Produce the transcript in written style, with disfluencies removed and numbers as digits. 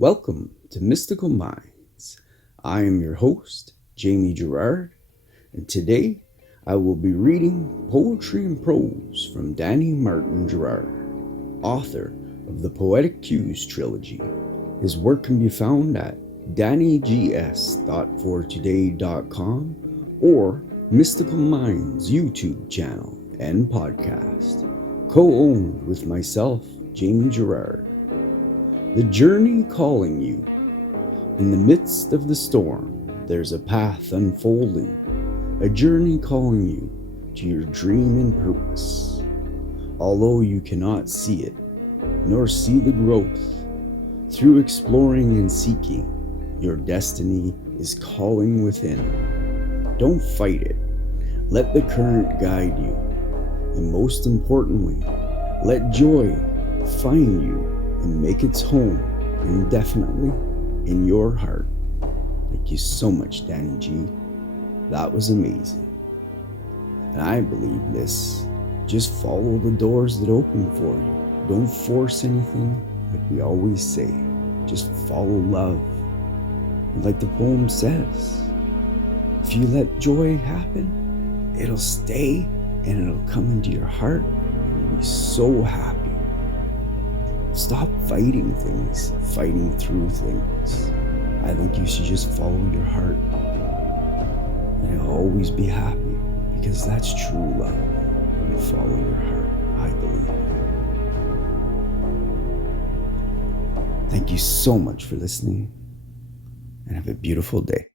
Welcome to Mystical Minds. I am your host, Jamie Gerard, and today I will be reading poetry and prose from Danny Martin Gerard, author of the Poetic Cues trilogy. His work can be found at dannygs.fortoday.com or Mystical Minds YouTube channel and podcast, co-owned with myself, Jamie Gerard. The journey calling you. In the midst of the storm, there's a path unfolding, a journey calling you to your dream and purpose. Although you cannot see it, nor see the growth, through exploring and seeking, your destiny is calling within. Don't fight it. Let the current guide you. And most importantly, let joy find you and make its home indefinitely in your heart. Thank you so much, Danny G. That was amazing. And I believe this. Just follow the doors that open for you. Don't force anything, like we always say. Just follow love. And like the poem says, if you let joy happen, it'll stay and it'll come into your heart and you'll be so happy. Stop fighting things, fighting through things. I think you should just follow your heart. And you'll always be happy because that's true love. When you follow your heart, I believe. Thank you so much for listening and have a beautiful day.